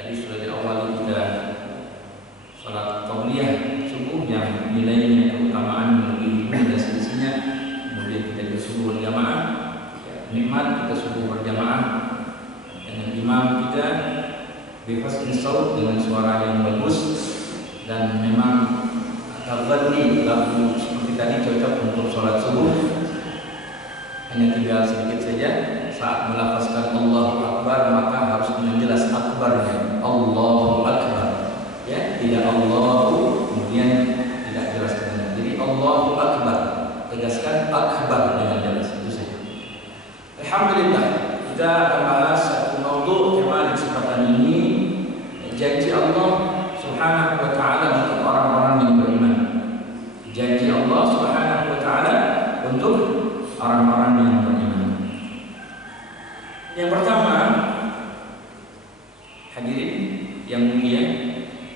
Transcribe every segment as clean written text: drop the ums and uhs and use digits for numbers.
Tadi sudah diawali kita salat qabliyah subuh yang nilainya keutamaan melebihi dan selisihnya. Kemudian kita juga subuh berjamaah, nikmat kita subuh berjamaah dengan imam kita bebas insyaut dengan suara yang bagus, dan memang al-ghani lagu seperti tadi cocok untuk sholat subuh. Hanya tinggal sedikit saja saat melafazkan Allahu Akbar maka harus dengan jelas akbarnya, Allahu Akbar, ya, tidak Allahu kemudian tidak jelas dengan. Jadi Allahu Akbar, tegaskan akbar dengan jelas, itu saja. Alhamdulillah, kita akan bahas satu maudhu tema di kesempatan ini, janji Allah Subhanahu wa taala untuk orang-orang yang beriman. Janji Allah Subhanahu wa taala untuk orang-orang yang beriman. Yang pertama, hadirin yang mulia,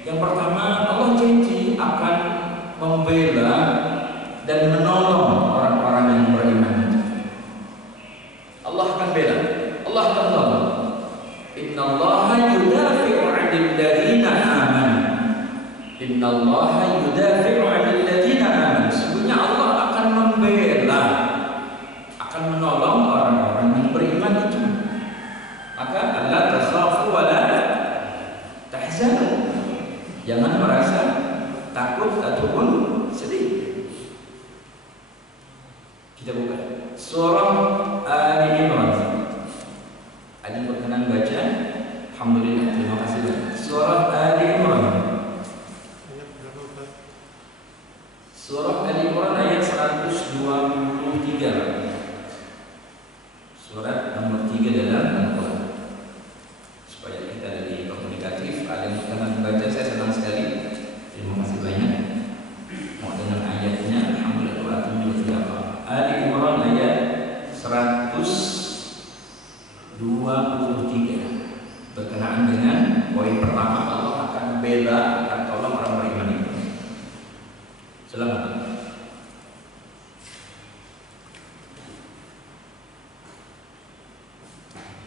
yang pertama Allah janji akan membela dan menolong orang-orang yang beriman. Allah akan bela, Allah akan tolong. Innallaha yudafi'u 'anil ladzina amanu. Innallaha yudafi'u 'anil ladzina amanu. Sesungguhnya Allah akan membela, akan menolong orang-orang yang beriman itu. Maka Allah takhafu wa la tahzanu. Jangan merasa takut ataupun sedih. Kita buka surah Ali Imran. Ada yang berkenan baca? Alhamdulillah, terima kasih banyak. Surah Ali Imran. Surah Ali Imran ayat 123. Surat nomor 3 dalam Al-Quran. Supaya kita lebih komunikatif, ada yang berkenan baca, saya senang sekali. Terima kasih banyak. Mau dengar ayatnya? Alhamdulillah. Ali Imran ayat 123 berkenaan dengan poin pertama, Allah akan bela, akan tolong orang beriman itu. Selamat.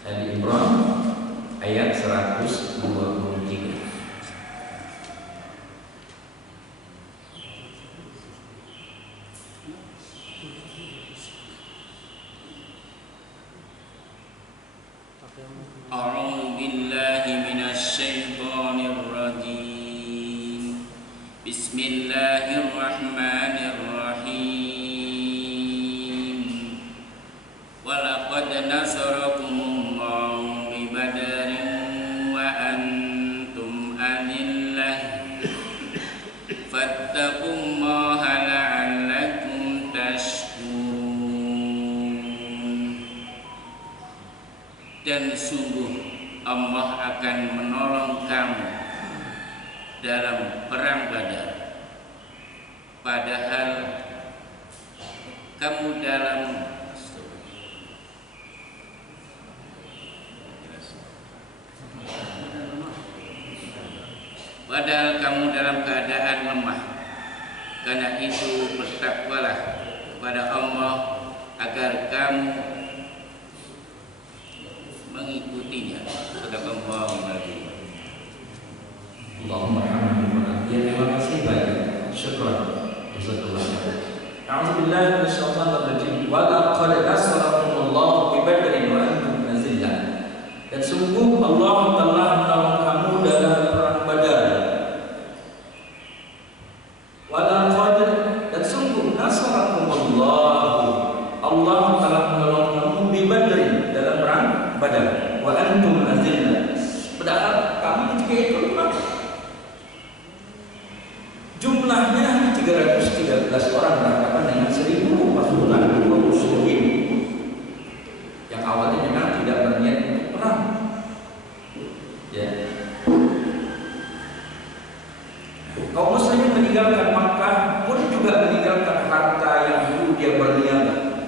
Ali Imran ayat 123. A'udzu billahi minasy syaithanir rajim. Bismillahirrahmanirrahim. Walaqad nasarakumullahu bi Badrin wa antum adillah. Fattaqullaha la'allakum tashkurun. Dan sungguh Allah akan menolong kamu dalam perang Badar, padahal kamu dalam keadaan lemah. Karena itu bertakwalah kepada Allah agar kamu mengikutinya. Sadaqallahul adzim. Allahumma rahmatullah. Ya, terima kasih banyak. Syukran. Jazakallah khair. A'udzubillahi minasyaitonir rajim. Wa laqad nasarakumullahu bi Badrin wa antum azillah. Dan sungguh Allah telah menolong kamu dalam perang Badar. Wa laqad, dan sungguh nasarakumullahu, Allah telah menolong kamu bi Badrin dalam perang Badar. Wa antum azillah. Padahal kamu ketika itu lemah. Jumlahnya hanya 313 orang berhadapan dengan 1000 pasukan muslimin yang awalnya memang tidak berniat untuk perang. Ya. Kaum muslimin meninggalkan Makkah pun juga meninggalkan harta yang dulu dia berniaga.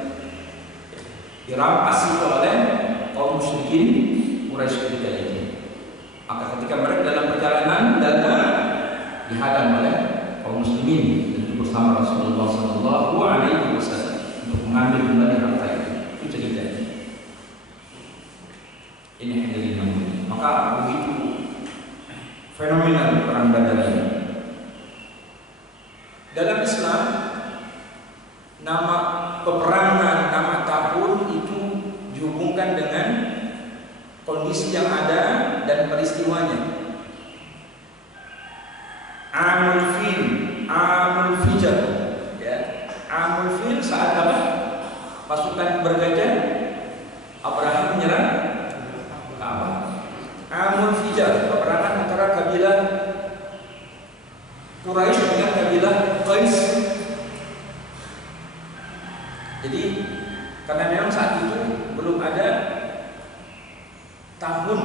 Dirampas itu oleh kaum musyrikin Quraisy ketika itu. Maka ketika mereka dalam perjalanan dagang dihadang oleh kaum muslimin dan bersama Rasulullah Sallallahu Alaihi Wasallam untuk mengambil kembali harta itu. Itu ceritanya. Ini hadirin yang mulia. Maka begitu fenomenal perang Badar ini. Dalam Islam, nama peperangan, nama tahun itu dihubungkan dengan kondisi yang ada dan peristiwanya. Amul Fil, Amul Fijar, ya. Amul Fil saat apa? Pasukan bergajah Abraham menyerang Ka'bah. Amul Fijar, peperangan antara kabilah Quraisy dengan kabilah Qais. Jadi karena memang saat itu belum ada tahun,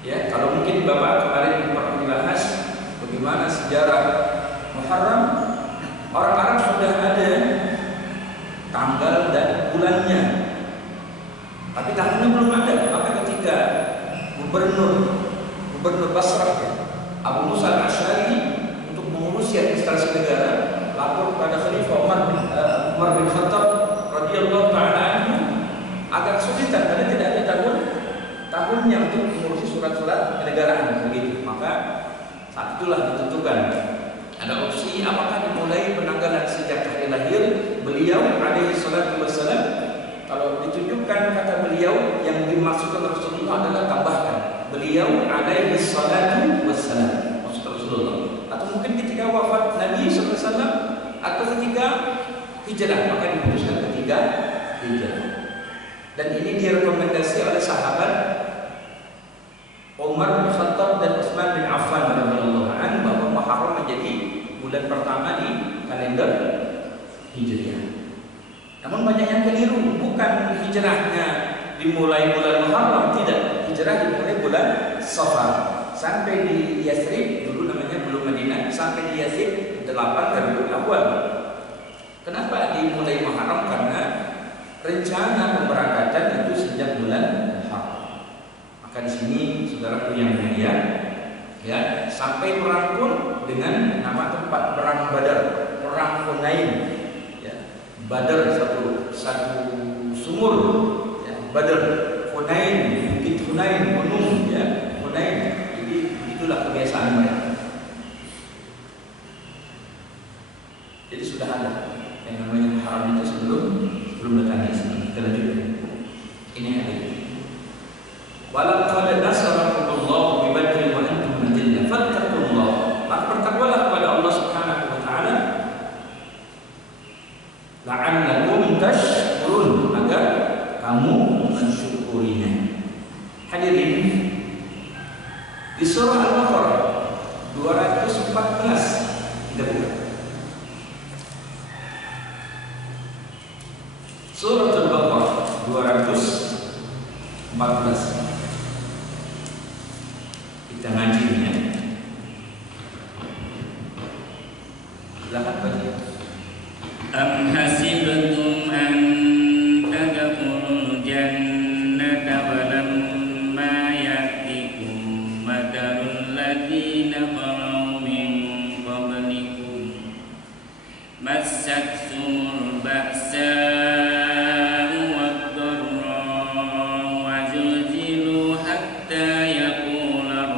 ya. Kalau mungkin Bapak kemarin pernah dibahas bagaimana sejarah Muharram, orang Arab sudah ada tanggal dan bulannya, tapi tahunnya belum ada. Maka ketika Gubernur Basrah, Abu Musa al-Asy'ari, untuk mengurusi administrasi negara, lapor kepada Khalifah Umar bin Khattab radhiyallahu taala anhu, agak kesulitan karena tidak ada tahunnya untuk mengurusi surat-surat kenegaraan begitu. Maka saat itulah ditentukan ada opsi apakah dimulai penanggalan sejak hari lahir beliau alaihi salatu wassalam. Kalau ditunjukkan kata beliau, yang dimaksudkan Rasulullah adalah tambahkan beliau alaihi salatu wassalam, maksud Rasulullah. Atau mungkin ketika wafat Nabi SAW atau ketika hijrah, maka diputuskan ketika hijrah. Dan ini direkomendasi oleh sahabat Umar bin Khattab dan Utsman bin Affan radhiyallahu anhu bahwa Muharram menjadi bulan pertama di kalender Hijriah. Namun banyak yang keliru, bukan hijrahnya dimulai bulan Muharram, tidak. Hijrah dimulai bulan Safar. Sampai di Yathrib, dulu namanya belum Madinah, sampai di Yathrib 8 Rabiul Awal. Kenapa dimulai Muharram? Karena rencana pemberangkatan itu sejak bulan Muharram. Maka di sini saudaraku yang mulia, ya, sampai perang pun dengan nama tempat perang Badar, perang Hunain, ya. Badar satu sumur, ya. Badar, Hunain, bukit Hunain, gunung, ya, Hunain. Jadi itulah kebiasaan mereka. Jadi sudah ada yang namanya Muharram itu sebelum datangnya Islam. Kita lanjutkan. Ini ada. Walaqad nasarakumullahu bi Badrin wa antum adillah fattaqullah. Maka bertakwalah kepada Allah Subhanahu wa taala la'allakum tashkurun, agar kamu mensyukurinya. Hadirin, di surah Al-Baqarah 214 kita buka. Surah Al-Baqarah 214. Kita ngajinya. Silakan baca. Am hasibtum an tadkhulul jannata wa lamma ya'tikum mathalul ladzina khalu min qablikum massatkumul ba'sa'u wad-dharra'u wa zulzilu hatta yaqula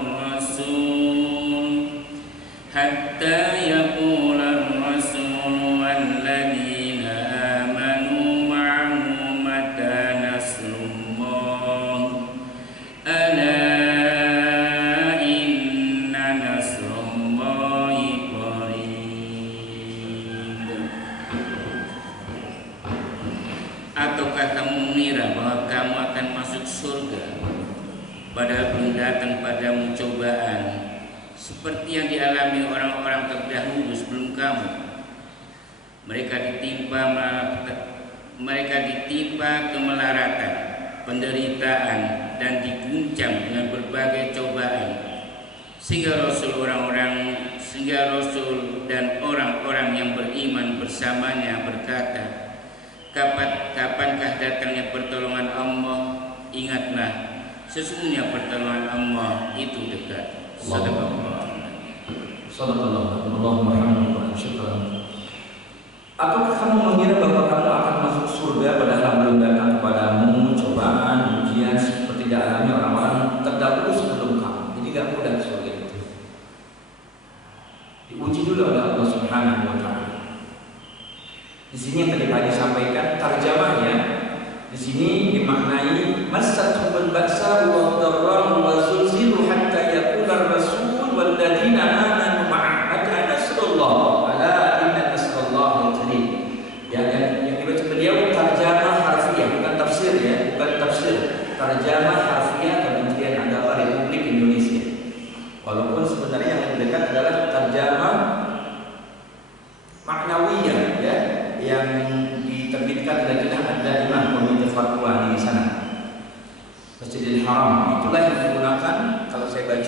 ar-rasul walladzina amanu ma'ahu mata nasrullah ala inna nasrullahi qarib. Ataukah kamu mengira bahwa kamu akan masuk surga padahal belum datang padamu cobaan seperti yang dialami orang-orang terdahulu sebelum kamu? Mereka ditimpa kemelaratan, penderitaan, dan diguncang dengan berbagai cobaan, sehingga Rasul dan orang-orang yang beriman bersamanya berkata, kapankah datangnya pertolongan Allah? Ingatlah, sesungguhnya pertolongan Allah itu dekat. Apakah kamu mengira bahwa kamu akan masuk surga padahal belum datang kepadamu cobaan, ujian seperti dialami orang-orang terdahulu sebelum kamu? Jadi gak mudah surga itu.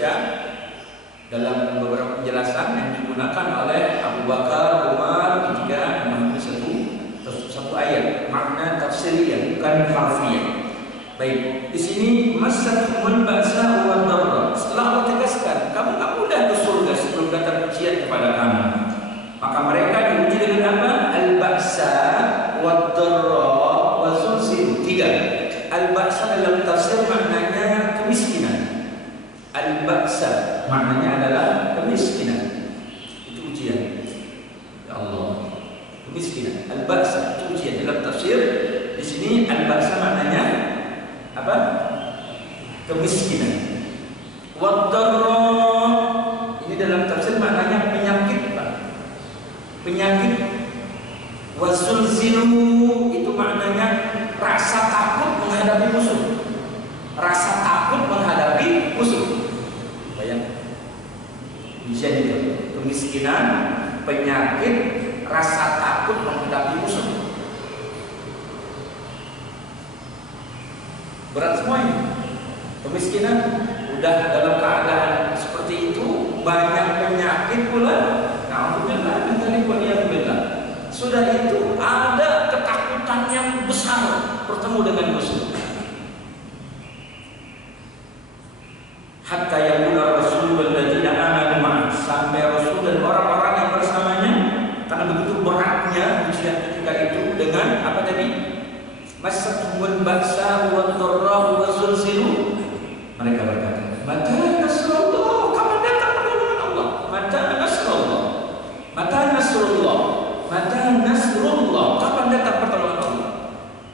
baca dalam beberapa penjelasan yang digunakan oleh Abu Bakar, Umar ketika memahami satu ayat, makna tafsiriyah bukan harfiah. Baik, di sini masathumul ba'sa wa dharra. Setelah Allah tegaskan, kamu tak mudah ke surga sebelum datang ujian kepada kamu. Maka mereka diuji dengan apa? Al-ba'sa wa dharra wa zulzil. 3. Al-ba'sa dalam tafsir maknanya kemiskinan. Al-ba'sa maknanya adalah kemiskinan. Itu ujian. Ya Allah. Kemiskinan. Al-ba'sa itu ujian dalam tafsir. Di sini al-ba'sa maknanya apa? Kemiskinan. Wad-dharra ini dalam tafsir maknanya penyakit, Pak. Penyakit. Wazulzilu itu maknanya rasa takut menghadapi musuh. Rasa takut menghadapi musuh. Bayang. Ujian itu. Kemiskinan, penyakit, rasa takut menghadapi musuh. Berat semua ini. Kemiskinan udah dalam keadaan seperti itu, banyak penyakit pula. Alhamdulillah, alhamdulillah. Sudah itu ada ketakutan yang besar bertemu dengan musuh. Hatta yaqula Rasul walladzina amanu ma'ah, sampai Rasul dan orang-orang yang bersamanya, karena begitu beratnya ujian ketika itu dengan apa tadi? Masathumul ba'sa wa dharra wa zulzilu. Mereka berkata, mata nasrullah, kapan datang pertolongan Allah? Mata nasrullah, mata nasrullah, mata nasrullah, kapan datang pertolongan Allah?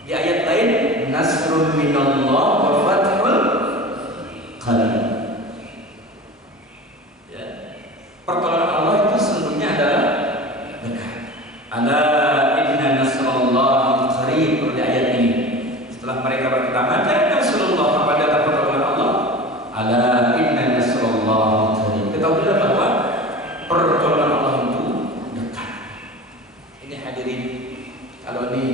Di ayat lain, nasrun minallah wa fathul qarib. Ya. Pertolongan Allah itu sesungguhnya adalah dekat. Ala inna nasrallahi qarib. Di ayat ini, setelah mereka berkata, mata nasrullah, kapan datang pertolongan Allah? Ala inna nasrallahi qarib. Ketahuilah bahwa pertolongan Allah itu dekat. Ini hadirin, kalau ini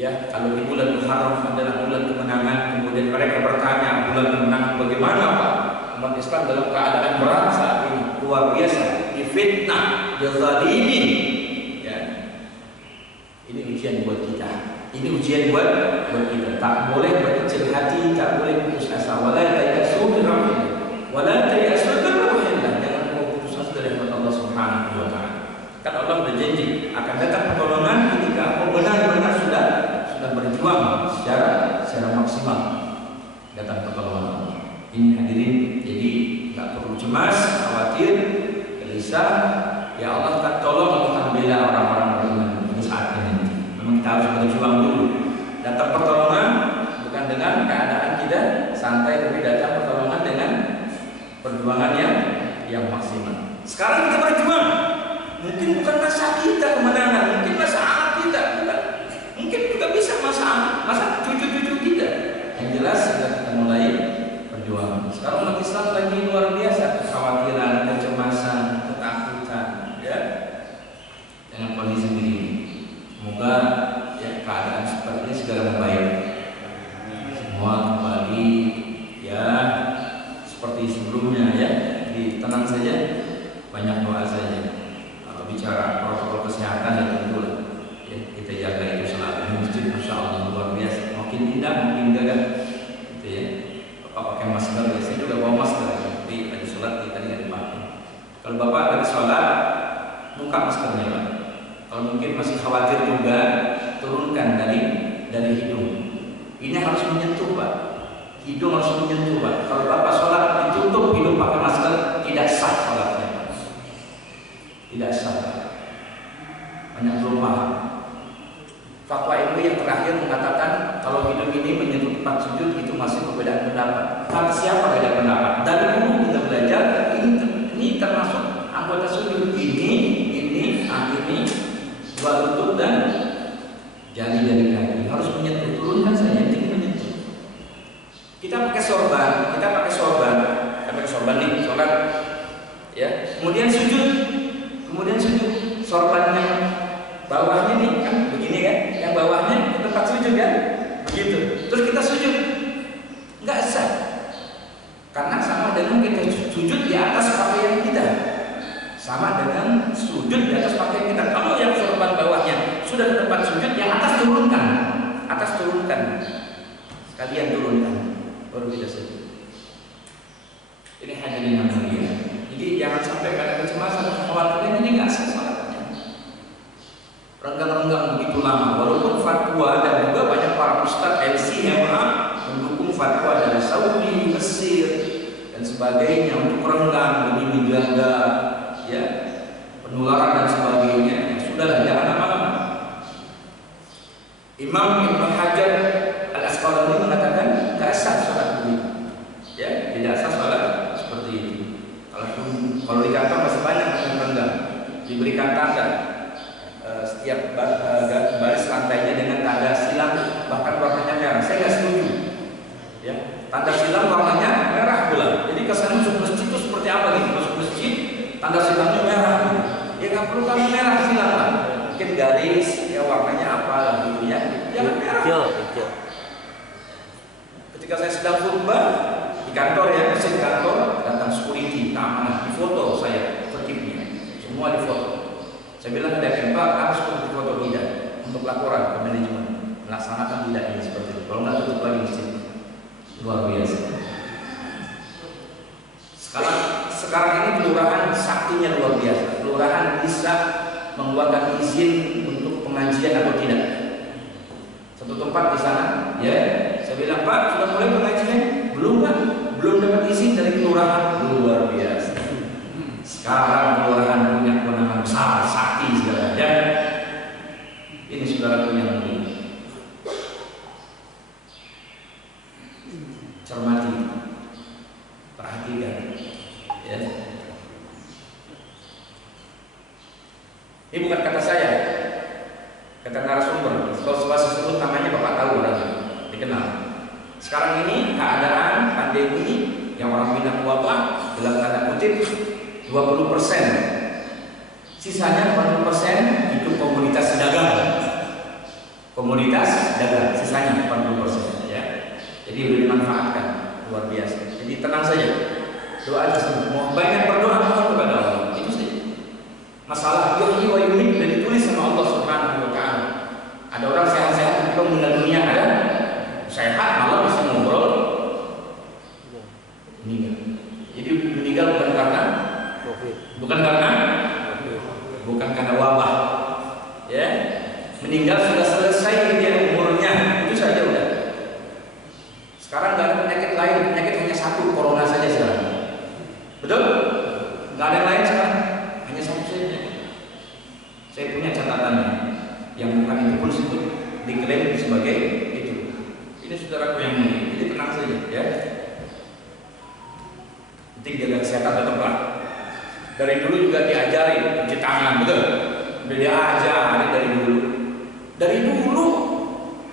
ya, kalau di bulan Muharram adalah bulan kemenangan, kemudian mereka bertanya, bulan kemenangan bagaimana Pak? Umat Islam dalam keadaan berat saat ini, luar biasa, difitnah, dizalimin. Ya. Ini ujian buat kita. Ini ujian buat kita. Tak boleh berkecil hati, tak boleh putus asa. Wala tayasu min rahmatillah. Wala tayasu min rahmatillah. Jangan putus asa dari rahmat Allah Subhanahu wa taala. Kan Allah berjanji akan datang pertolongan ketika benar-benar sudah berjuang secara maksimal. Datang pertolongan Allah. Ini hadirin, jadi tak perlu cemas, khawatir, gelisah. Ya Allah akan tolong, Allah akan bela orang-orang beriman pada saat ini. Memang kita harus berjuang dulu. Datang pertolongan bukan dengan keadaan kita santai, tapi datang pertolongan dengan perjuangan yang maksimal. Sekarang kita berjuang. Mungkin bukan masa kita kemenangan, mungkin masa anak kita, bukan. Mungkin juga bisa masa cucu-cucu kita. Yang jelas sudah kita mulai perjuangan. Sekarang umat Islam lagi luar biasa, kekhawatiran, kecemasan, ketakutan, ya, dengan kondisi ini. Semoga ya keadaan seperti ini segera membaik. Semua kembali ya seperti sebelumnya, ya. Jadi tenang saja, banyak doa saja. Kalau bicara protokol kesehatan ya tentu ya, kita jaga itu selalu. Masjid Masya Allah luar biasa. Makin indah, makin gagah. Gitu ya. Bapak pakai masker, ya. Saya juga bawa masker. Tapi lagi sholat kita nggak dipakai. Kalau bapak lagi sholat, buka maskernya Pak. Kalau mungkin masih khawatir juga, turunkan dari hidung. Ini harus menyentuh Pak. Hidung harus menyentuh Pak. Kalau bapak sholat ditutup hidung pakai masker, tidak sah sholatnya. Tidak sah. Banyak belum paham. Fatwa MUI yang terakhir mengatakan kalau hidung ini menyentuh tempat sujud itu masih perbedaan pendapat. Kata siapa beda pendapat? Dari dulu kita belajar ini termasuk anggota sujud ini, dua lutut dan jari-jari kaki harus menyentuh. Turunkan saja, tinggi menyentuh. Kita pakai sorban, nih sholat, ya. Kemudian sujud, sorban yang bawahnya nih kan begini kan, yang bawahnya ke tempat sujud kan, begitu. Terus kita sujud, nggak sah, karena sama dengan kita sujud di atas pakaian kita. Sama dengan sujud di atas pakaian kita. Kalau yang sorban bawahnya sudah ke tempat sujud, yang atas turunkan. Atas turunkan. Sekalian turunkan. Baru kita sujud. Ini hadirin yang mulia. Jadi jangan sampai ada kecemasan, khawatirnya ini nggak sah salatnya. Renggang-renggang begitu lama. Walaupun fatwa dan juga banyak para ustadz LCMA mendukung fatwa dari Saudi, Mesir dan sebagainya untuk renggang demi menjaga ya penularan dan sebagainya. Ya, sudahlah, jangan lama-lama. Imam Ibnu Hajar Al-Asqalani mengatakan nggak sah salat begitu. Ya, tidak sah salat seperti itu. Kalau di kantor masih banyak yang renggang, diberikan tanda setiap baris lantainya dengan tanda silang, bahkan warnanya merah. Saya nggak setuju. Ya, tanda silang warnanya merah pula. Jadi kesan masuk masjid itu seperti apa gitu? Masuk masjid, tanda silangnya merah. Ya nggak perlu kamu merah silang lah. Mungkin garis, ya warnanya apa gitu ya? Jangan merah. Ketika saya sedang khutbah di kantor ya, mesin kantor, datang security, keamanan, difoto saya, tertibnya, semua difoto. Saya bilang ada Pak, harus foto tidak untuk laporan ke manajemen melaksanakan tidak ini seperti itu. Kalau nggak tutup lagi mesin. Luar biasa. Sekarang ini kelurahan saktinya luar biasa. Kelurahan bisa mengeluarkan izin untuk pengajian atau tidak. Satu tempat di sana, ya, saya bilang Pak, sudah mulai pengajian? Belum Pak, belum dapat izin dari kelurahan. Luar biasa. Sekarang kelurahan punya kewenangan besar, sakti segala. Dan ini saudaraku yang mulia, cermati, perhatikan, ya. Ini bukan kata saya, kata narasumber. Kalau saya sebut namanya Bapak tahu orangnya, dikenal. Sekarang ini keadaan pandemi yang orang bilang wabah dalam tanda kutip 20%, sisanya 40% itu komunitas dagang. Komunitas dagang, sisanya 40% ya. Jadi udah dimanfaatkan luar biasa. Jadi tenang saja, doa saja. Mau banyak berdoa kepada Allah, itu saja. Masalah yuhyi wa yumiit sudah ditulis sama Allah Subhanahu wa Ta'ala. Ada orang sehat-sehat ketika meninggal dunia, ada sehat malah bisa ngobrol meninggal. Jadi meninggal bukan karena wabah, ya. Meninggal sudah selesai dia umurnya, itu saja udah. Sekarang nggak ada penyakit lain, penyakit hanya satu, corona saja sekarang. Betul? Nggak ada yang lain sekarang, hanya satu saja. Saya punya catatannya, yang bukan itu pun disebut diklaim sebagai itu. Ini saudaraku yang mulia, jadi tenang saja, ya. Penting jaga kesehatan tetaplah. Dari dulu juga diajari cuci tangan, betul? Udah diajari dari dulu. Dari dulu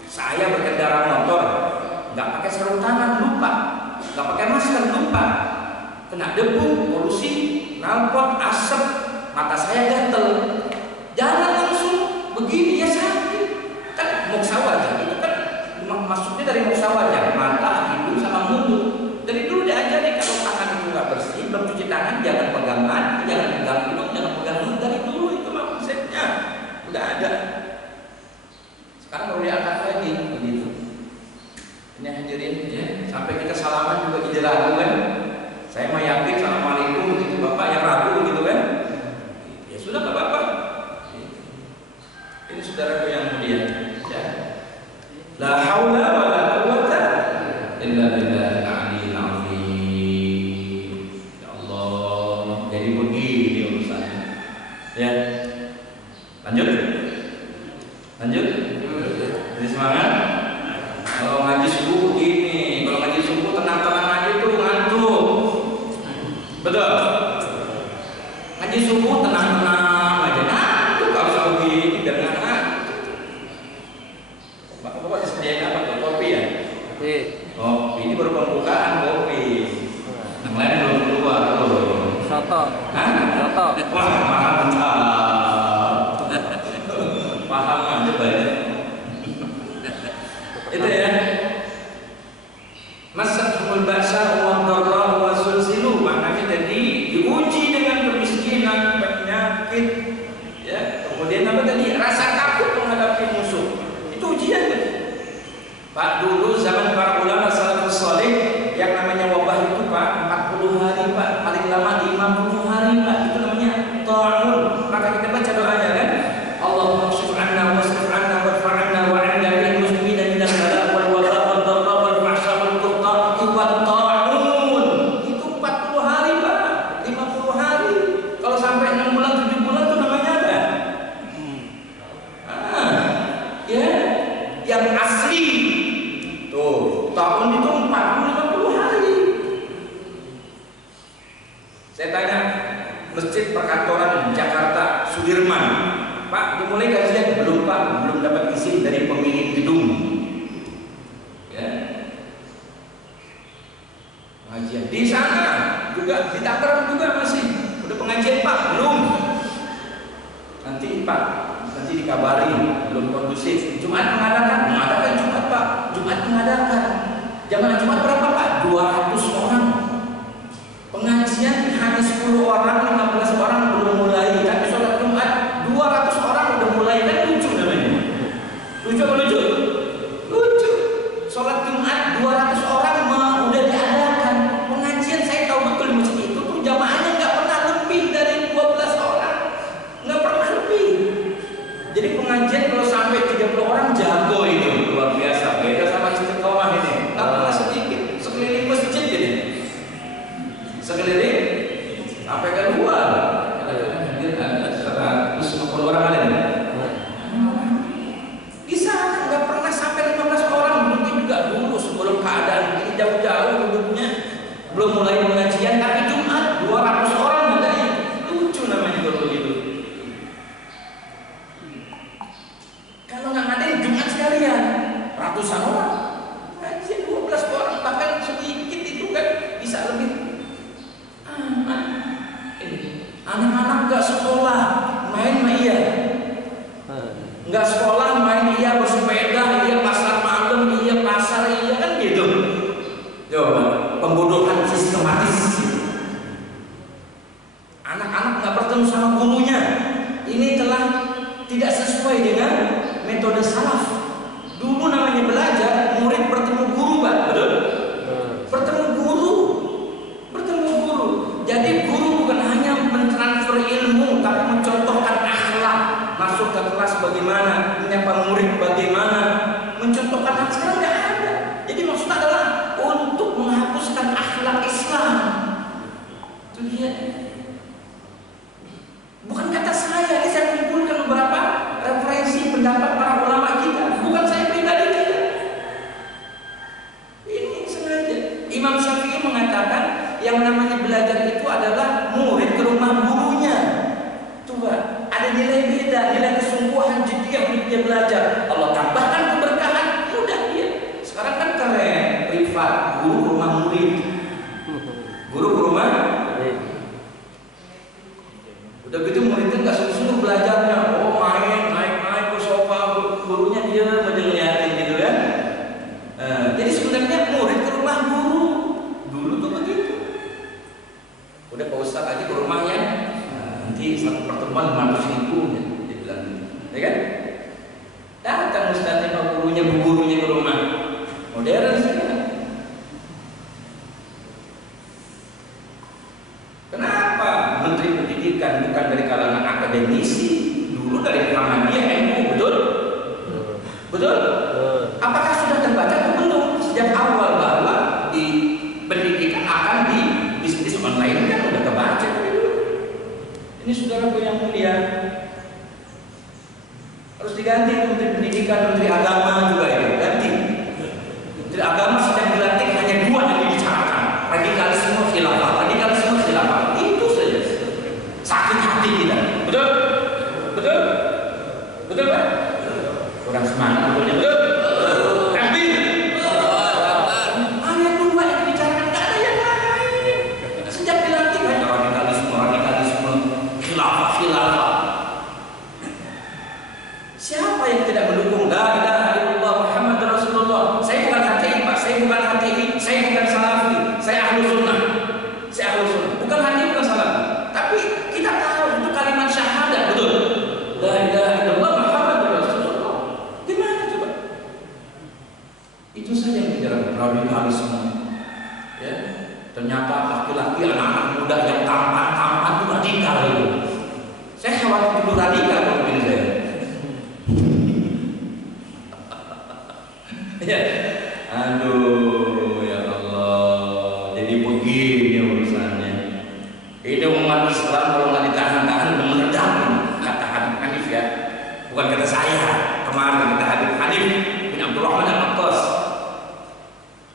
saya berkendara motor nggak pakai sarung tangan, lupa. Nggak pakai masker, lupa. Kena debu, polusi, knalpot, asap, mata saya gatel. Jangan langsung begini ya sakit. Kan muksawaja itu kan maksudnya dari muksawaja, mata, hidung sama mulut. Dari dulu diajari kalau tangan itu nggak bersih, belum cuci tangan, jangan pegang mata, jangan pegang hidung, jangan pegang mulut. Dari dulu itu mah konsepnya udah ada. Sekarang baru diangkat lagi begitu. Ini hadirin ya, sampai kita salaman juga ide ragu kan. Saya mah yakin assalamualaikum begitu Bapak yang ragu gitu kan. Ya sudah nggak apa-apa. Ini saudaraku yang mulia ya. La haula wala quwwata illa billahil aliyyil azim. Ya Allah, jadi begini urusannya. Ya. Lanjut. Jadi semangat. Kalau ngaji subuh begini, kalau ngaji subuh tenang-tenang aja tuh ngantuk. Betul. Ngaji subuh tenang-tenang aja ngantuk, kalau usah begini biar nggak ngantuk. Bapak disediain apa tuh? Kopi ya? Kopi. Ini baru pembukaan kopi. Yang lain belum keluar tuh. Soto. Hah? Soto. Wah, mantap. Paham aja banyak. Itu ya. Masahul ba'sa wa dharra wa zulzilu Masjid Perkantoran Jakarta Sudirman. Pak, dimulai kajian? Belum Pak, belum dapat izin dari pemilik gedung. Ya. Pengajian di sana juga, di Tangerang juga masih. Udah pengajian Pak? Belum. Nanti Pak, nanti dikabari, belum kondusif. Jumat mengadakan Jumat Pak. Jumat mengadakan. Jamaah Jumat berapa Pak? 200 orang. Pengajian hanya 10 orang, 15 orang belum mulai. Tapi sholat Jumat 200 orang udah mulai, kan lucu namanya. Lucu apa lucu? Lucu. Sholat Jumat 200 orang udah diadakan. Pengajian saya tahu betul di masjid itu tuh jamaahnya nggak pernah lebih dari 12 orang, nggak pernah lebih. Jadi pengajian kalau sampai 30 orang jago itu luar biasa. Beda sama Istiqomah ini. Nggak pernah sedikit. Sekeliling masjid ini. Sekeliling sampai keluar. Ada 150 orang ada nih. Di sana nggak pernah sampai 15 orang. Mungkin juga dulu sebelum keadaan ini jauh-jauh duduknya, belum mulai pengajian, tapi Jumat 200 orang katanya. Lucu namanya kalau begitu. Kalau nggak ngadain Jumat sekalian, ratusan orang. Pengajian 12 orang, bahkan sedikit itu kan bisa lebih. Anak-anak nggak sekolah main iya, nggak sekolah main iya, bersepeda iya, pasar malam iya, pasar iya, kan gitu. Coba pembodohan sistematis. Anak-anak nggak bertemu sama gurunya. Ini telah tidak sesuai dengan metode salaf. Dulu namanya belajar, murid bertemu guru, Pak, betul? Bertemu guru. Jadi guru bukan hanya mentransfer ilmu, tapi mencontohkan akhlak. Masuk ke kelas bagaimana, menyapa murid bagaimana, mencontohkan hal. Sekarang nggak ada. Jadi maksudnya adalah untuk menghapuskan akhlak Islam. Itu dia. Bukan kata saya, ini saya kumpulkan beberapa referensi pendapat para ulama kita. Bukan saya pribadi tidak. Ini sengaja. Imam Syafi'i mengatakan yang namanya belajar itu adalah murid ke rumah gurunya. Coba, ada nilai beda, nilai kesungguhan jiddiyah dia belajar. Allah tambahkan keberkahan, mudah dia. Sekarang kan keren, privat, guru rumah murid. Guru ke rumah. Udah gitu muridnya nggak sungguh-sungguh belajarnya. Oh naik ke sofa, gurunya dia ngeliatin gitu kan. Jadi sebenarnya murid ke rumah guru. Dulu tuh begitu. Udah Pak Ustaz aja ke rumahnya, nanti satu pertemuan 500.000 dia bilang gitu, ya kan? Datang Ustaznya, Pak gurunya, Bu gurunya ke rumah. Modern sekarang. Kenapa Menteri Pendidikan bukan dari kalangan akademisi? Dulu dari Muhammadiyah NU, betul? Betul? Apakah sudah terbaca atau belum? Sejak awal bahwa di pendidikan akan di bisnis online kan udah kebaca dulu. Ini saudaraku yang mulia, harus diganti Menteri Pendidikan, Menteri Agama juga ya, ganti. Menteri Agama sedang dilantik hanya 2 yang dibicarakan, radikalisme khilafah, itu saja. Sakit hati kita, betul? Pak? Kurang semangat betulnya, betul? Siapa yang tidak mendukung la ilaha illallah Muhammad Rasulullah? Saya bukan HTI Pak, saya bukan HTI, saya bukan Salafi, saya ahlu sunnah. Bukan HTI, bukan Salafi. Tapi kita tahu itu kalimat syahadat, betul? La ilaha illallah Muhammad Rasulullah. Gimana coba? Itu saja yang bicara radikalisme. Ya, ternyata laki-laki, anak-anak muda yang tampan itu radikal itu. Saya khawatir dulu radikal kalau pilih saya. Ya, aduh ya Allah, jadi begini urusannya. Ini umat Islam kalau nggak ditahan-tahan meledak, kata Habib Hanif ya, bukan kata saya. Kemarin kata Habib Hanif bin Abdurrahman Al-Attas,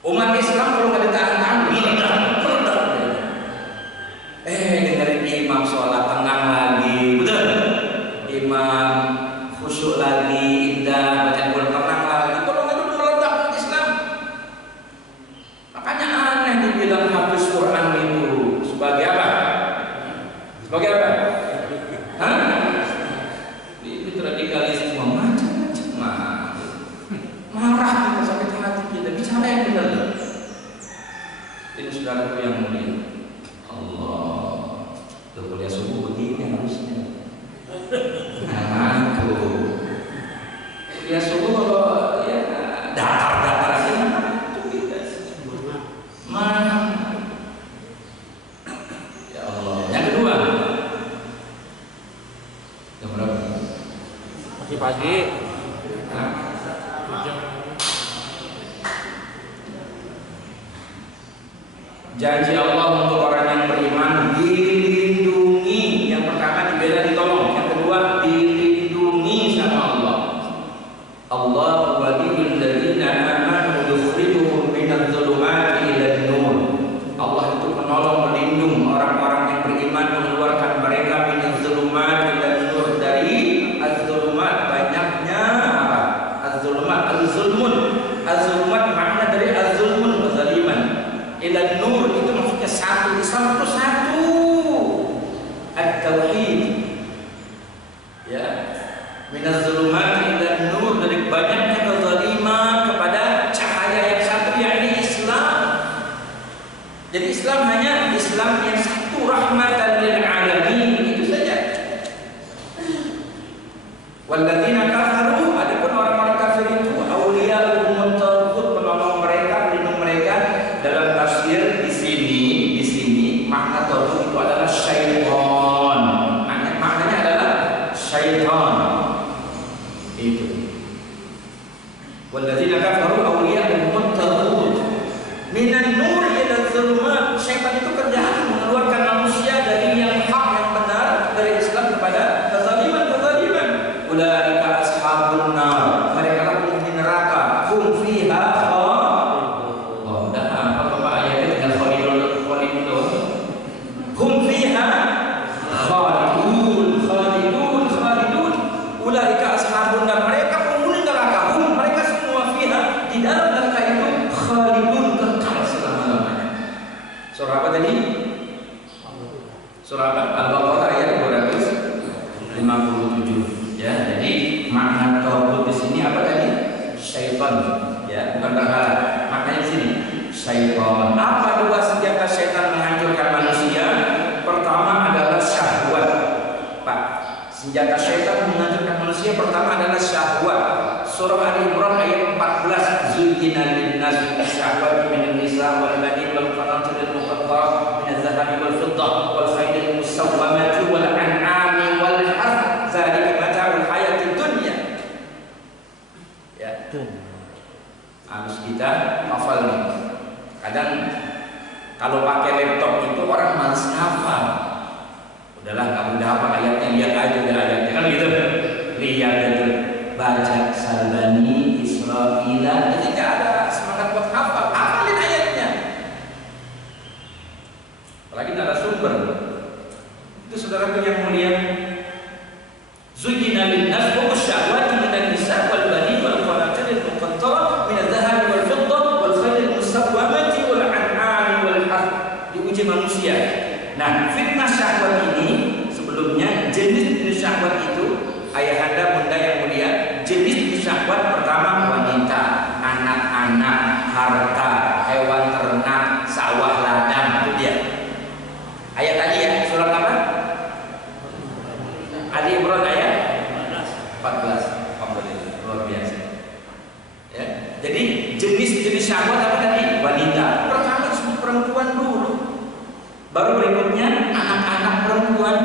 umat Islam kalau nggak ditahan-tahan meledak. Dengerin imam sholat pagi. Janji Allah untuk orang yang beriman dilindungi. Yang pertama dibela ditolong, yang kedua dilindungi sama Allah. Allah waliyul ladzina amanu yukhrijuhum minadh dhulumati ilan nur. Allah itu menolong melindung orang-orang yang beriman, mengeluarkan mereka minadh dhulumati ilan nur, dari az-zulumat. Banyaknya apa? Az-zulumat, az-zulmun. Az-zulumat makna dari az-zulmun, kezaliman. Ilan nur itu maksudnya satu. Islam itu satu. At-tauhid. Ya. Minaz zulumati ilan nur, dari banyaknya kezaliman kepada cahaya yang satu, yakni Islam. Jadi Islam hanya Islam yang satu, rahmatan lil alamin, itu saja. Walladzina kafaru, adapun orang-orang kafir itu auliya'uhum taghut, penolong mereka, pelindung mereka. Dalam tafsir di sini makna taghut itu adalah syaitan. Maknanya adalah syaitan. Itu. Walladzina kafaru awliya'uhum taghut minan nur ila dzulumat. Syaitan itu kerjaan mengeluarkan manusia dari yang hak, yang benar, dari Islam kepada kezaliman. Ulaika ashabun nar, mereka lah penghuni neraka. Hum fiha khalidun. Oh, dah apa Bapak ayatnya dengan khalidun. Hum fiha khalidun. Ulaika ashabun nar, mereka penghuni neraka. Hum, mereka semua fiha, di dalam neraka itu khalidun, kekal selama-lamanya. Surah apa tadi? Surah Al-Baqarah ayat 257. Ya, jadi makna taghut di sini apa tadi? Syaitan, ya, bukan berhala. Maknanya di sini syaitan. Apa dua senjata syaitan menghancurkan manusia? Pertama adalah syahwat. Pak, senjata syaitan menghancurkan manusia pertama adalah syahwat. Surah Ali Imran ayat 14. Zuyyina lin-nasi syahwatu minan nisa wal banin wal qanatir al-muqatta'ah min adh-dhahabi wal fiddah wal khayl al-musawwamati wal an'ami wal harth. Dzalika mata'ul hayatid dunya. Ya. Harus kita hafal nih. Kadang kalau pakai laptop itu orang malas hafal. Udahlah, nggak mudah apa ayatnya, lihat aja udah ayatnya kan gitu. Lihat aja, baca Salbani, Israila, jadi nggak ada semangat buat hafal. Hafalin ayatnya. Apalagi narasumber. Itu saudaraku yang mulia. Zuyyina lin-nas hubbu syahwati minan nisa wal banin wal qanatir al-muqatta'ah min adh-dhahabi wal fiddah wal khayl al-musawwamati wal an'ami wal harth. Diuji manusia. Nah, fitnah syahwat ini sebelumnya, jenis syahwat itu, ayahanda bunda yang mulia, jenis syahwat pertama wanita, anak-anak, harta, hewan ternak, sawah ladang, itu dia. Ayat tadi ya, surat apa? Ali Imran ayat 14. Alhamdulillah, luar biasa. Ya. Jadi jenis-jenis syahwat apa tadi? Wanita. Pertama disebut perempuan dulu. Baru berikutnya anak-anak perempuan.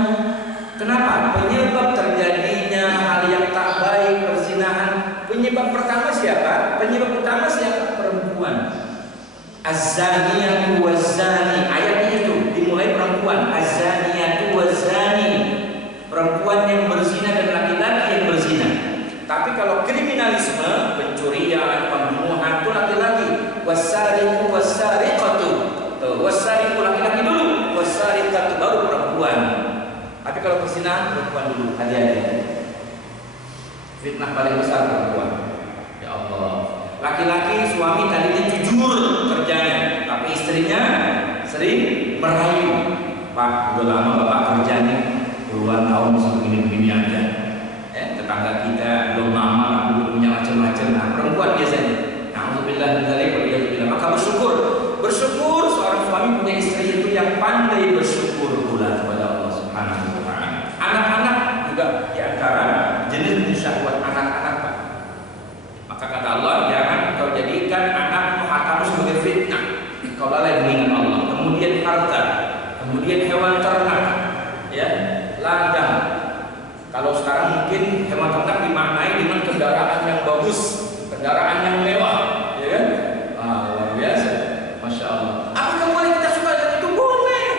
Kenapa? Penyebab terjadinya hal yang tak baik, perzinahan. Penyebab pertama siapa? Penyebab utama siapa? Perempuan. Az-zaniyatu waz-zani. Ayatnya itu dimulai perempuan. Az-zaniyatu waz-zani. Perempuan yang berzina dan laki-laki yang berzina. Tapi kalau kriminalisme, pencurian, pembunuhan itu laki-laki. Was-sariqu was-sariqatu. Was-sariqu laki-laki dulu, was-sariqatu baru perempuan. Tapi kalau perzinahan perempuan dulu. Hati-hati. Fitnah paling besar perempuan. Ya Allah. Laki-laki suami tadinya jujur kerjanya, tapi istrinya sering merayu. Pak, udah lama bapak kerja nih, puluhan tahun bisa begini-begini aja. Tetangga kita belum lama, belum punya macam-macam. Nah, perempuan biasanya. Alhamdulillah bilang, maka bersyukur seorang suami punya istri itu yang pandai bersyukur pula kepada Allah Subhanahu wa taala. Anak-anak juga di antara jenis syahwat anak-anak, Pak. Maka kata Allah, jangan kau jadikan anakmu, hartamu sebagai fitnah. Kau lalai dengan Allah. Kemudian harta, kemudian hewan ternak, ya, ladang. Kalau sekarang mungkin hemat dimaknai dengan kendaraan yang bagus, kendaraan yang mewah, ya kan? Luar biasa, masya Allah. Apakah boleh kita suka dengan itu? Boleh,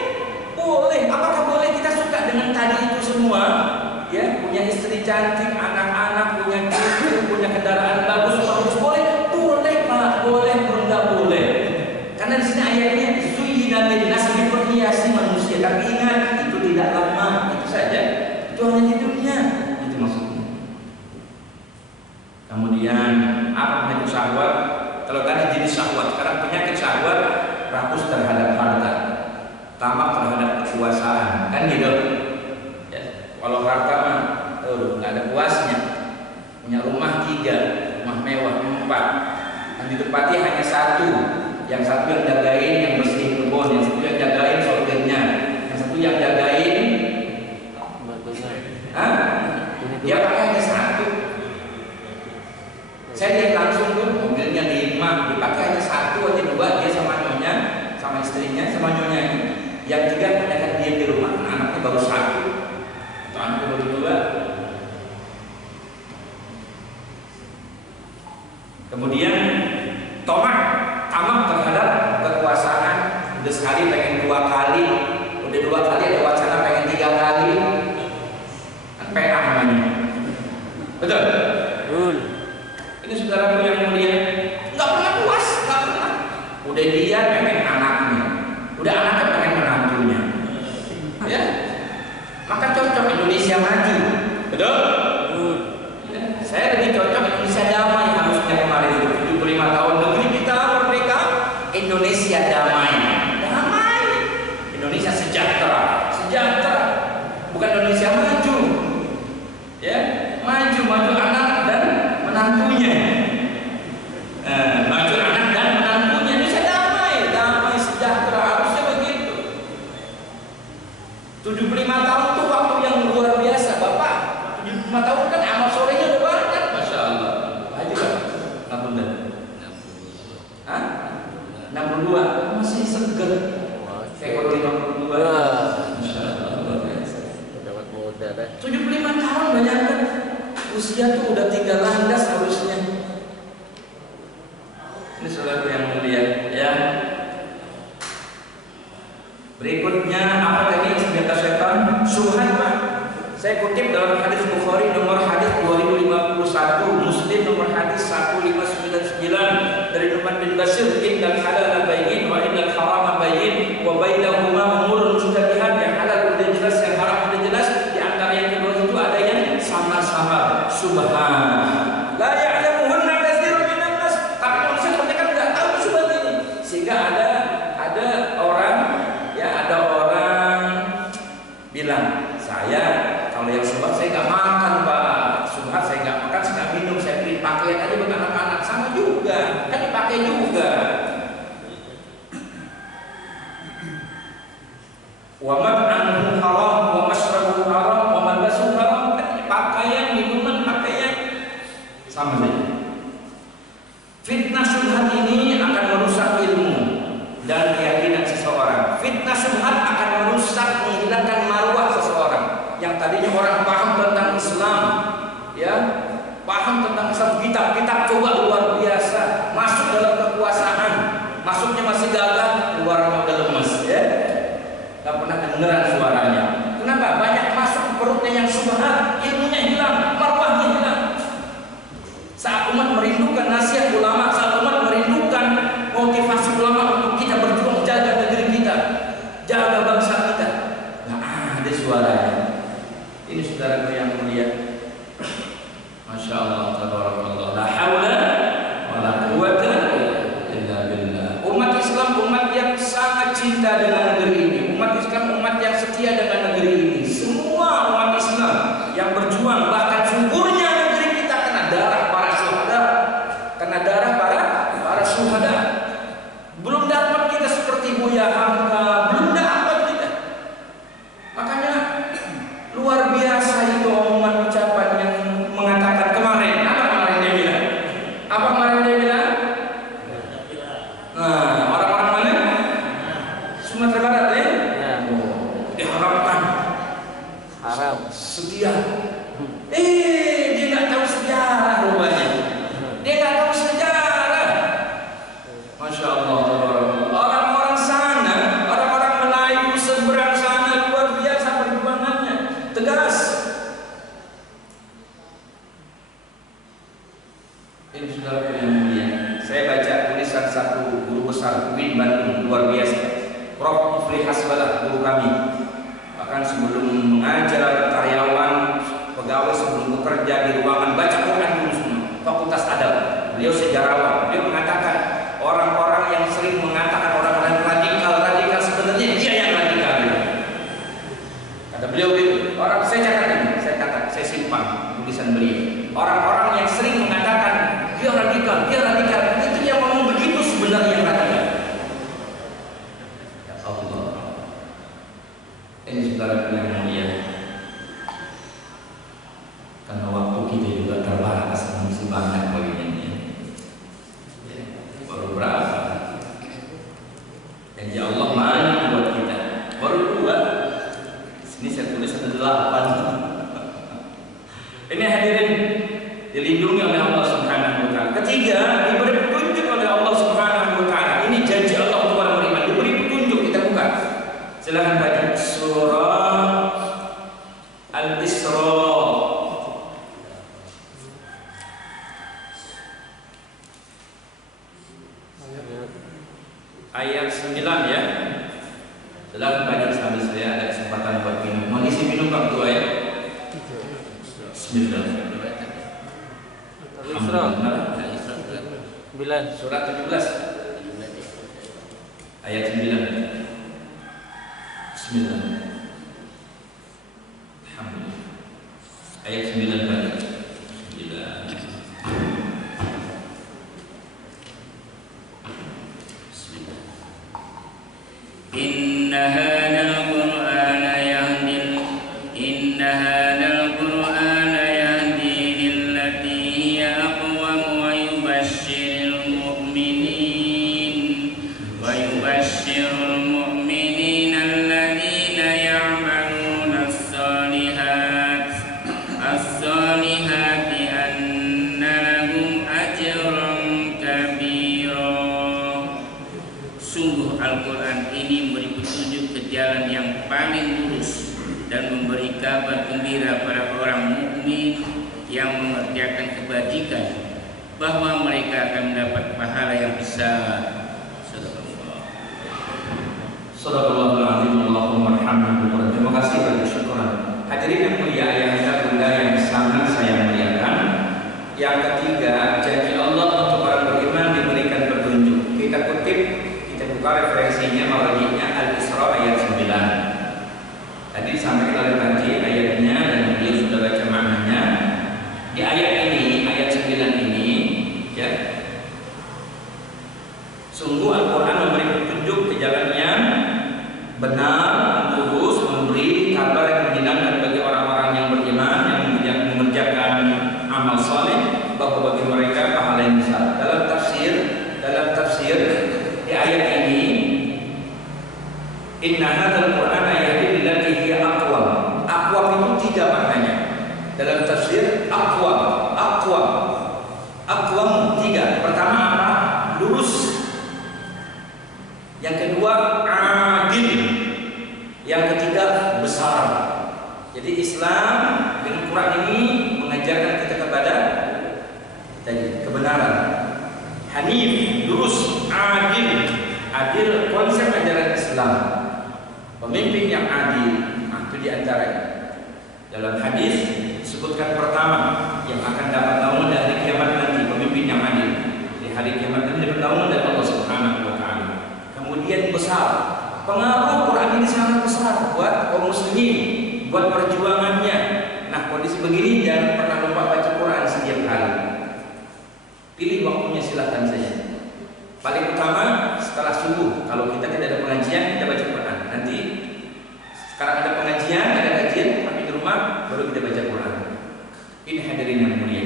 boleh. Apakah boleh kita suka dengan tadi itu semua? Ya, punya istri cantik, anak-anak, punya cucu, punya kendaraan bagus, boleh, boleh Pak, boleh, enggak boleh. Karena di sini ayatnya zuyyina lin-nas, diperhiasi manusia. Tapi ingat, itu tidak lama, itu saja. Itu hanya di dunia, itu maksudnya. Kemudian apa penyakit syahwat? Kalau tadi jenis syahwat, sekarang penyakit syahwat rakus terhadap harta, tamak terhadap kekuasaan, kan gitu. Ya, kalau harta mah, nggak ada puasnya. Punya rumah 3, rumah mewah 4, yang ditempati hanya 1. Yang satu yang jagain, yang bersihin kebun, yang satu yang jagain sorghumnya, yang satu yang jagain, dia pakai hanya 1. Saya lihat langsung tuh mobilnya 5, dipakai hanya 1 aja, 2 dia sama nyonya, sama istrinya, sama nyonya. Yang 3 kebanyakan dia di rumah, anaknya baru 1 atau anaknya baru 2. Kemudian tamak terhadap kekuasaan, udah sekali pengen 2 kali, udah 2 kali ada wacana pengen 3 kali, kan PA namanya, betul? Ini saudaraku yang mulia, nggak pernah puas, nggak pernah. Udah dia pengen anaknya, udah anaknya pengen menantunya, ya. Maka cocok Indonesia maju, betul? Ya. Saya lebih cocok Indonesia damai, harusnya kemarin 75 tahun negeri kita merdeka, Indonesia damai, damai, Indonesia sejahtera, sejahtera, bukan Indonesia maju, ya, maju anak dan menantunya, maju anak dan menantunya, Indonesia damai, damai, sejahtera, harusnya begitu. 75 tahun itu waktu yang luar biasa, Bapak. 75 tahun kan amal solehnya udah banyak, masya Allah. Haji Pak, 62 masih seger. Kayak kalau 52, masya Allah. Dapat muda dah. 75 tahun banyak kan. Usia tuh udah 3 landas harusnya. Ini saudara yang mulia, ya. Berikutnya apa tadi senjata setan? Syubhat, Pak. Saya kutip dalam hadis Bukhari nomor hadis 2051, Muslim nomor hadis 1599 dari Nu'man bin Bashir, innal halala bayyin wa innal harama bayyin wa bainahuma umurun mushtabihat. Yang halal udah jelas, yang haram udah jelas. Di antara yang kedua itu ada yang sama-sama subhan. La ya'lamuhunna katsirun minan nas. Tapi manusia mereka enggak tahu subhan ini. Sehingga ada orang, ya, ada orang bilang, saya kalau yang subhat saya nggak makan, Pak. Subhat saya nggak makan, saya nggak minum, saya beli pakaian aja buat anak-anak, sama juga, kan dipakai juga. Wa mat'amuhu haram, wa mashrabuhu haram, wa malbasuhu haram, kan pakaian, minuman, pakaian, sama saja. Fitnah subhat ini akan merusak ilmu dan keyakinan seseorang. Fitnah subhat akan merusak, menghilangkan marwah seseorang. Yang tadinya orang paham tentang Islam, ya, paham tentang Islam, kitab-kitab coba luar biasa, masuk dalam kekuasaan, masuknya masih gagal, luarnya udah lemes, ya, nggak pernah kedengeran suaranya. Kenapa? Banyak masuk perutnya yang subhat, ilmunya hilang, marwahnya hilang. Saat umat merindukan nasihat ulama, saat umat merindukan motivasi ulama untuk kita berjuang jaga negeri kita, jaga bangsa kita, nggak ada suaranya. Ini saudaraku yang mulia, masya Allah, tabarakallah, la haula wala quwwata illa billah. Umat Islam umat yang sangat cinta dengan negeri ini. Umat Islam umat yang setia dengan negeri ini. Semua umat Islam yang berjuang, bahkan suburnya negeri kita kena darah para syuhada, kena darah para syuhada. Belum dapat kita seperti Buya Hamka, belum dapat kita. Makanya luar biasa itu omongan ucapan yang mengatakan kemarin. Apa kemarin dia bilang? Apa kemarin dia bilang? Nah, orang-orang mana? Sumatera Barat, ya? Diharapkan haram. setia. salah guru kami. Bahkan sebelum mengajar karyawan, pegawai sebelum bekerja di ruangan baca Quran dulu semua. Fakultas Adab. Beliau sejarawan. Beliau mengatakan orang-orang yang sering mengatakan orang-orang radikal sebenarnya dia yang radikal. Kata beliau gitu. Orang saya catat, saya simpan tulisan beliau. Orang-orang yang sering mengatakan dia radikal, itu yang ngomong begitu sebenarnya yang radikal. Ya Allah. Ini saudara yang mulia. Karena waktu kita juga terbatas, masih banyak bagiannya. Baru berapa? Janji Allah mana buat kita? Baru 2. Sini saya tulis ada 8. Ini hadirin dilindungi oleh Allah Subhanahu wa taala. Ketiga, diberi petunjuk oleh Allah Subhanahu wa taala. Ini janji Allah untuk orang beriman. Diberi petunjuk, kita buka. Silakan baca surah Al-Isra. Ayat 9 ya. Silakan baca sambil saya ada kesempatan buat minum. Mau isi minum Pak Ketua ya? Bismillah. Al-Isra 9 Surat 17 ayat 9. Bismillah. Alhamdulillah. Ayat 9 tadi. Bismillah. Bismillah. Inna hadzal Qur'ana jalan yang paling lurus dan memberi kabar gembira pada orang mukmin yang mengerjakan kebajikan bahwa mereka akan mendapat pahala yang besar. Sadaqallahul azim. Allahumma arhamna. Terima kasih bagi syukuran. Hadirin yang mulia, ayah bunda yang sangat saya muliakan. Yang ketiga, janji Allah untuk orang beriman diberikan petunjuk. Kita kutip, kita buka referensinya, marji'nya Al-Isra ayat 9. Tadi disampaikan oleh Haji ayatnya dan beliau sudah baca maknanya. Di ayat ini, ayat 9 ini, ya, sungguh Al-Quran memberi petunjuk ke jalan yang benar, lurus, memberi kabar yang menyenangkan bagi orang-orang yang beriman yang mengerjakan amal saleh, bahwa bagi mereka pahala yang besar. Dalam tafsir di ayat ini, inna hadzal qur'ana yahdi lillati hiya aqwam. Aqwam itu 3 maknanya. Dalam tafsir aqwam 3. Pertama apa? Lurus. Yang kedua adil. Yang ketiga besar. Jadi Islam dengan Quran ini mengajarkan kita kepada tadi kebenaran. Hanif, lurus, adil. Adil konsep ajaran Islam. Pemimpin yang adil, itu diantaranya. Dalam hadis disebutkan pertama yang akan dapat naungan dari kiamat nanti, pemimpin yang adil. Di hari kiamat nanti dapat naungan dari Allah Subhanahu wa taala. Kemudian besar. Pengaruh Quran ini sangat besar buat kaum muslimin, buat perjuangannya. Nah, kondisi begini jangan pernah lupa baca Quran setiap hari. Pilih waktunya, silahkan saja. Paling utama setelah subuh. Kalau kita tidak ada pengajian, kita baca Quran. Nanti sekarang ada pengajian, ada kajian, tapi di rumah baru kita baca Quran. Ini hadirin yang mulia.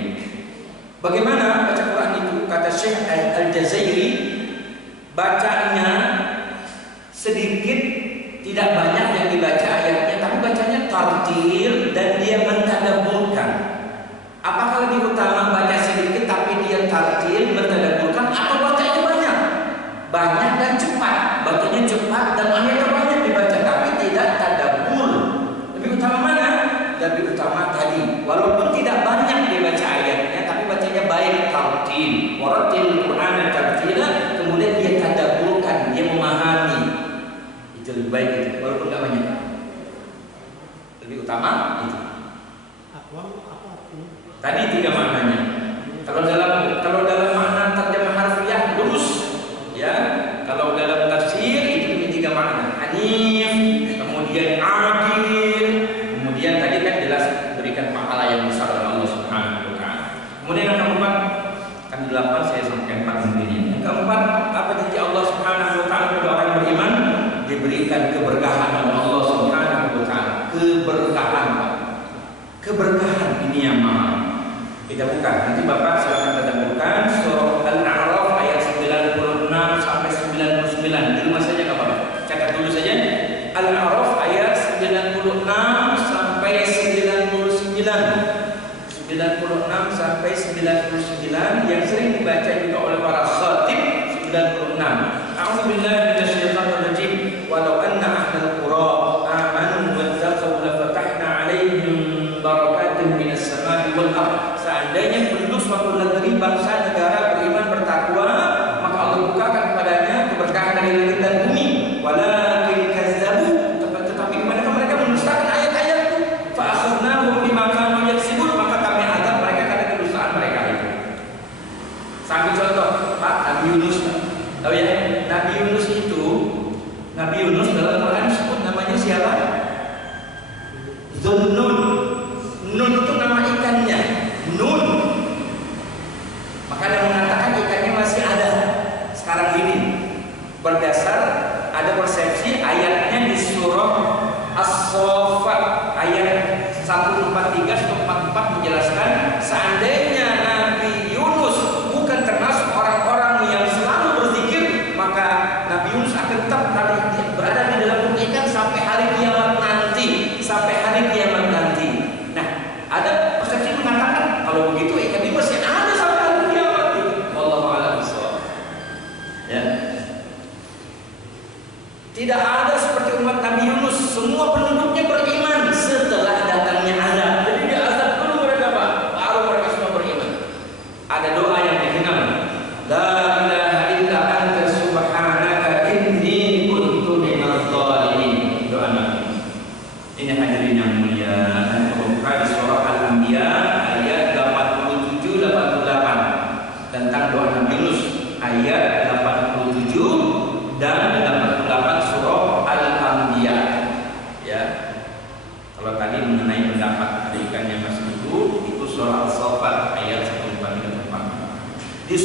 Bagaimana baca Quran itu? Kata Syekh Al-Jazairi, bacanya sedikit, tidak banyak yang dibaca ayatnya, tapi bacanya tartil dan dia mentadabburkan. Apakah lebih utama baca sedikit tapi dia tartil, mentadabburkan, atau bacanya banyak? Banyak dan cepat. Bacanya cepat dan ayatnya banyak dibaca tapi tidak tadabbur. Lebih utama mana? Lebih utama tadi. Walaupun tidak banyak dibaca ayatnya, tapi bacanya baik, tartil. Warattil Qur'ana tartila, kemudian dia tadabburkan, dia memahami. Itu lebih baik itu. walaupun nggak banyak. Lebih utama itu. Tadi 3 maknanya. Kalau dalam makna terjemah harfiah lurus, ya. Kalau dalam tafsir itu punya 3 makna. Hanif, kemudian adil, kemudian tadi kan jelas berikan pahala yang besar oleh Allah Subhanahu wa taala. Kemudian yang keempat, kan 8 saya sampaikan 4 intinya. Yang keempat, apa janji Allah Subhanahu wa taala kepada orang yang beriman? Diberikan keberkahan oleh Allah Subhanahu wa taala. Keberkahan ini yang mahal. Kita buka, nanti Bapak silakan tadabburkan surah Al-A'raf ayat 96 sampai 99. Di rumah saja enggak apa-apa. Catat dulu saja. Al-A'raf ayat 96 sampai 99. 96 sampai 99 yang sering dibaca juga oleh para khatib 96. A'udzubillahi minasyaitonir rajim. Walau anna ahlal qura amanu wattaqaw lafatahna 'alaihim barakatin minas sama'i wal ardh. Seandainya penduduk suatu negeri, bangsa, negara beriman bertakwa, maka Allah bukakan kepadanya keberkahan dari langit dan bumi. Walakin kazzabu, tetapi mereka mendustakan ayat-ayat itu. Fa akhadnahum bima kanu yaksibun, maka kami azab mereka karena kedustaan mereka itu. Sambil contoh, Pak Nabi Yunus. Tahu ya, Nabi Yunus itu, Nabi Yunus dalam Quran disebut namanya siapa? Zunnun. Nun itu nama ikannya. Nun. Maka yang mengatakan ikannya masih ada sekarang ini. Berdasar ada persepsi ayatnya di surah As-Saffat ayat 143 atau 44 menjelaskan seandainya Nabi Yunus bukan termasuk orang-orang yang selalu berzikir, maka Nabi Yunus akan tetap berada di dalam perut ikan sampai hari kiamat nanti, Nah, ada persepsi mengatakan kalau begitu ikan ini masih ada sampai hari kiamat. Wallahu a'lam bishawab. Ya. Tidak ada seperti umat Nabi Yunus, semua penduduknya beriman setelah datangnya azab. Jadi dia azab dulu mereka, Pak, baru mereka semua beriman. Ada doa yang dikenal. La ilaha illa anta subhanaka inni kuntu minadh dhalimin. Doa Nabi. Ini hadirin yang mulia, di surah Al-Anbiya ayat 87-88 tentang doa Nabi Yunus, ayat 87 dan 88 surah Al-Anbiya. Ya. Kalau tadi mengenai pendapat ada ikan yang masih hidup, itu surah Al-Saffat ayat 144. Di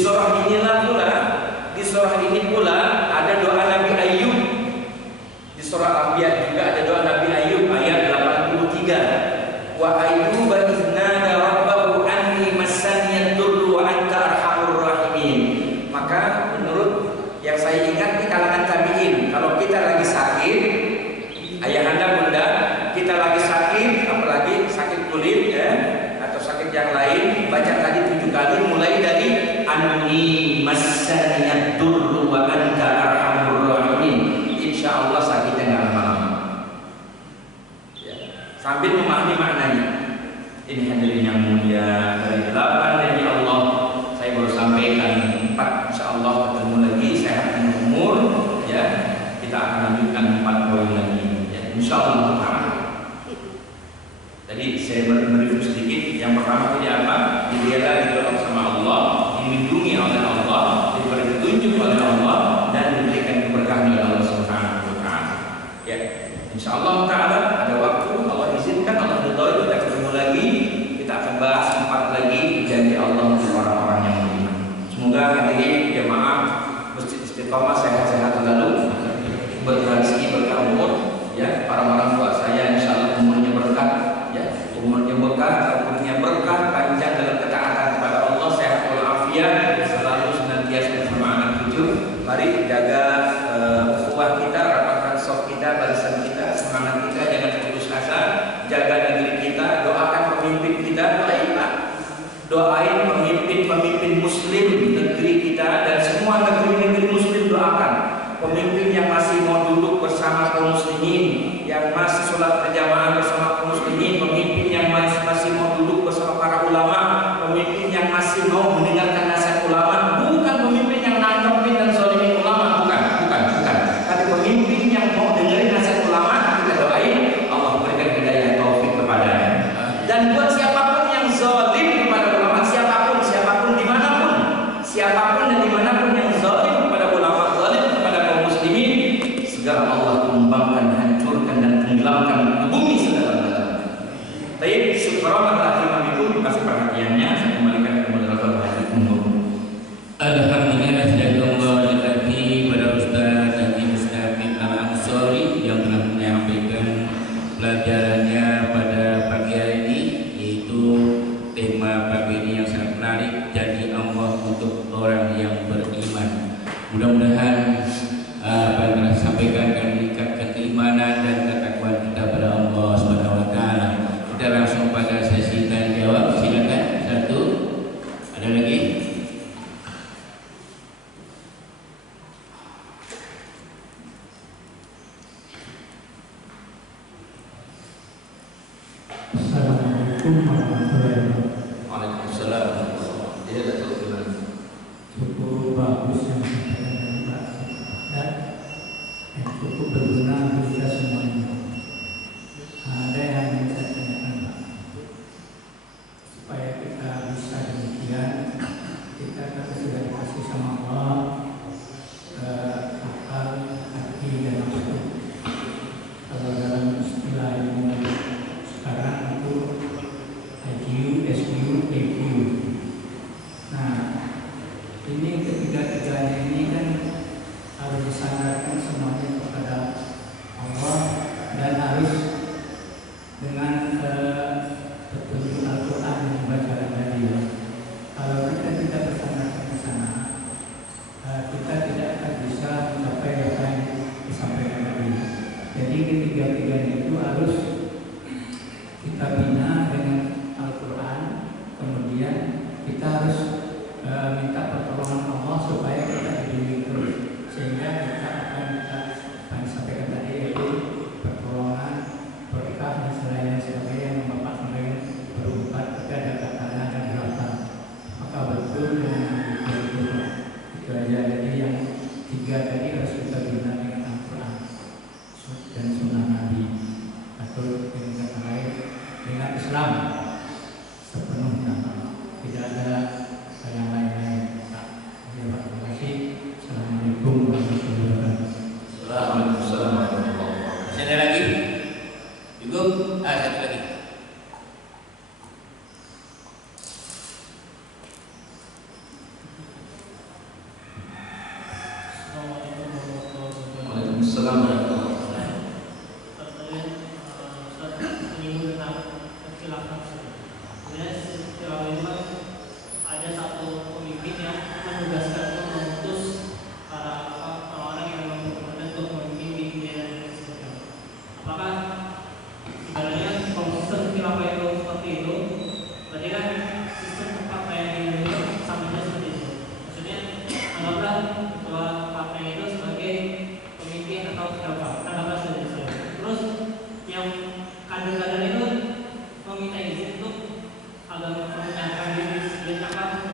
surah ini pula ada doa Nabi Ayub. Di surah Al-Anbiya juga ada doa Nabi Ayub ayat 83. Wa ayyuba idznada rabbahu anni massani ad-durru wa anta arhamur rahimin. Maka menurut yang saya ingat di kalangan tabi'in, kalau kita lagi sakit, ayahanda bunda, kita lagi sakit, apalagi sakit kulit ya, atau sakit yang lain, baca tadi 7 kali mulai dari anni massani ad-durru wa anta arhamur rahimin. Insyaallah sakitnya enggak lama-lama. Sambil memahami maknanya. Ini hadirin yang mulia, dari 8 dari Allah saya baru sampaikan 4, insyaallah ketemu lagi sehat dan umur ya. Kita akan lanjutkan 4 poin lagi ya, insyaallah taala. Jadi saya mereview sedikit. Yang pertama tadi apa? Dibela ditolong sama Allah, dilindungi oleh Allah, diberi petunjuk oleh Allah, dan diberikan keberkahan oleh Allah Subhanahu wa taala. Ya, insyaallah taala ada waktu Allah izinkan, Allah ridhoi, kita ketemu lagi, kita akan bahas 4 lagi janji Allah untuk orang-orang yang beriman. Semoga hadirin jemaah Masjid Istiqomah sehat-sehat selalu, berkah rezeki, berkah umur ya. Para orang tua saya insyaallah umurnya berkah ya, umurnya berkah, panjang dalam ketaatan kepada Allah, sehat walafiat, selalu senantiasa bersama anak cucu. Mari jaga ukhuwah kita, rapatkan soft kita, barisan kita, semangat kita, jangan putus asa, jaga negeri kita, doakan pemimpin kita, doain pemimpin muslim negeri kita dan semua negeri-negeri muslim, doakan pemimpin yang masih mau duduk bersama kaum muslimin, yang masih perhatiannya. Saya kembalikan ke moderator Haji Monggo. Alhamdulillah, jazakallahu khairan pada Ustaz Haji Mustaqim Al-Ansori yang telah menyampaikan pelajarannya pada pagi hari ini, yaitu tema pagi ini yang sangat menarik, janji Allah untuk orang yang beriman. Mudah-mudahan apa yang telah disampaikan akan meningkatkan keimanan dan ketakwaan kita pada Allah Subhanahu wa taala. Kita langsung pada sesi tanya jawab. Silakan. Satu. Ada lagi? Assalamualaikum warahmatullahi wabarakatuh. Waalaikumsalam. Iya, Datuk gimana? Cukup bagus yang disampaikan dari Pak dan yang cukup berguna untuk kita semuanya. Ada yang ingin saya tanyakan Pak, supaya kita bisa demikian, kita kan sudah dikasih sama Allah akal, hati dan nafsu. Kalau dalam istilah ilmu sekarang itu IQ, SQ, EQ. Nah, ini ketiga-tiganya ini kan harus disandarkan semuanya kepada Allah dan harus dengan petunjuk Al-Quran yang dibaca tadi. Kalau kita tidak bersandarkan ke sana, kita tidak akan bisa mencapai apa yang disampaikan tadi. Jadi ketiga-tiganya itu harus kita bina dengan Al-Quran, kemudian kita harus minta pertolongan Allah supaya kita dibimbing terus, sehingga kita akan disampaikan tadi, yaitu pertolongan, berkah dan selainnya sebagainya yang Bapak sampaikan berempat, tapi ada katanya dan delapan. Maka betul dengan itu aja. Jadi yang tiga tadi harus kita bina dengan Al-Quran dan Sunnah Nabi, atau dengan kata lain dengan Islam sepenuhnya, tidak ada yang lain-lain. Terima kasih. Assalamualaikum warahmatullahi wabarakatuh. Waalaikumsalam warahmatullahi wabarakatuh. Masih ada lagi? Cukup? Satu lagi. Waalaikumsalam warahmatullahi wabarakatuh. Ada satu pemimpin yang menugaskan untuk memutus para orang-orang yang memang berkepentingan untuk memimpin di dunia dan sebagainya. Apakah sebenarnya kalau sistem khilafah itu seperti itu, berarti kan sistem partai yang di Indonesia sama saja seperti itu. Maksudnya anggaplah ketua partai itu sebagai pemimpin atau khilafah, anggaplah seperti itu. Terus yang kader-kader itu meminta izin untuk agar memperkenalkan diri sebelum